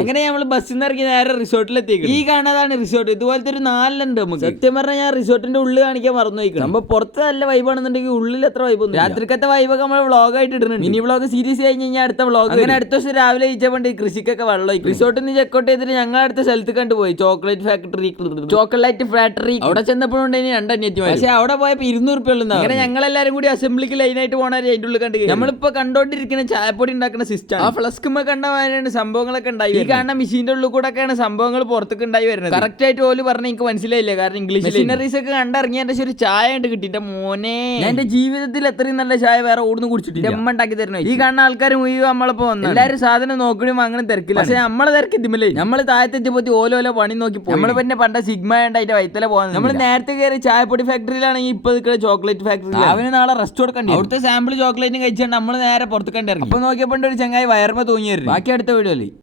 അങ്ങനെ നമ്മൾ ബസ്സിൽ നിന്ന് ഇറങ്ങി നേരെ റിസോർട്ടിലെത്തി. ഈ കാണാതാണ് റിസോർട്ട്. ഇതുപോലത്തെ ഒരു 4 ഉണ്ട് നമുക്ക്. സത്യം പറഞ്ഞാൽ ഞാൻ റിസോർട്ടിന്റെ ഉള്ളിൽ കാണിക്കാൻ മറന്നു പോയിക്കണം. നമ്മൾ പുറത്ത് നല്ല വൈബാണെന്നുണ്ടെങ്കിൽ ഉള്ളിൽ എത്ര വൈബ്. രാത്രിക്കത്തെ വൈബൊക്കെ നമ്മൾ വ്ളോഗായിട്ട് ഇടുന്നുണ്ട്. മിനി വ്ളോഗ് സീരീസ് കഴിഞ്ഞ് കഴിഞ്ഞാൽ അടുത്ത വ്ളോഗ്. അങ്ങനെ അടുത്ത ദിവസം രാവിലെ ഈച്ചപ്പണ്ട് കൃഷിക്കൊക്കെ വെള്ളം. റിസോർട്ടിൽ നിന്ന് ചെക്കൗട്ട് ചെയ്തിട്ട് ഞങ്ങൾ അടുത്ത സ്ഥലത്ത് കണ്ടുപോയി ചോക്ലേറ്റ് ഫാക്ടറി. അവിടെ ചെന്നപ്പോഴുണ്ട് 2 അനിയത്തിമാർ. പക്ഷെ അവിടെ പോയപ്പോ 200 രൂപ ഉള്ളു. അങ്ങനെ ഞങ്ങളെല്ലാരും കൂടി അസംബ്ലിക്ക് ലൈനായിട്ട് പോകണ അതിന്റെ ഉള്ളിൽ കണ്ടു. നമ്മളിപ്പോ കണ്ടോണ്ടിരിക്കുന്ന ചായപ്പൊടി ഉണ്ടാക്കുന്ന സിസ്റ്റം. ആ ഫ്ലസ്കുമ്പോ കണ്ടമാരാണ് സംഭവങ്ങളൊക്കെ ഉണ്ടായി. ഈ കാണുന്ന മെഷീന്റെ ഉള്ളിൽ കൂടെ ഒക്കെയാണ് സംഭവങ്ങൾ പുറത്തേക്ക് ഉണ്ടായി വരുന്നത്. കറക്റ്റ് ആയിട്ട് പോലും പറഞ്ഞ എനിക്ക് മനസ്സിലായില്ല. കാരണം ഇംഗ്ലീഷ് മെഷീനറീസ് ഒക്കെ കണ്ടിറങ്ങി എന്റെ ഒരു ചായ ഉണ്ട് കിട്ടിയിട്ട് മോനെ. എന്റെ ജീവിതത്തിൽ എത്രയും നല്ല ചായ വേറെ ഓടുന്നു കുടിച്ചിട്ട് അമ്മ ഉണ്ടാക്കി തരണോ. ഈ കാണുന്ന ആൾക്കാർ മുഴുവൻ നമ്മളിപ്പോ വന്നു. എല്ലാവരും സാധനം നോക്കണും അങ്ങനെ തിരക്കില്ല. പക്ഷെ നമ്മളെ തിരക്ക് ഇതിമല്ലേ. നമ്മള് താഴത്തെത്തിപ്പോ ഓലോലോ പണി നോക്കി നമ്മൾ പിന്നെ പണ്ട സിഗ്മ ഉണ്ടായിട്ട് വൈത്തല പോകാൻ. നമ്മൾ നേരത്തെ കയറി ചായപ്പൊടി ഫാക്ടറിയിലാണെങ്കിൽ ഇപ്പൊ ചോക്ലേറ്റ് ഫാക്ടറി. അവന് നാളെ റെസ്റ്റ് കൊടുക്കണ്ടേ. അവിടുത്തെ സാമ്പിൾ ചോക്ലേറ്റും കഴിച്ചാൽ നമ്മൾ നേരെ പുറത്ത് കണ്ടിറങ്ങി. അപ്പൊ നോക്കിയപ്പോ ഒരു ചങ്ങായി വയർമ തൂങ്ങിയിരുന്നു. ബാക്കി അടുത്ത വീഡിയോയിൽ.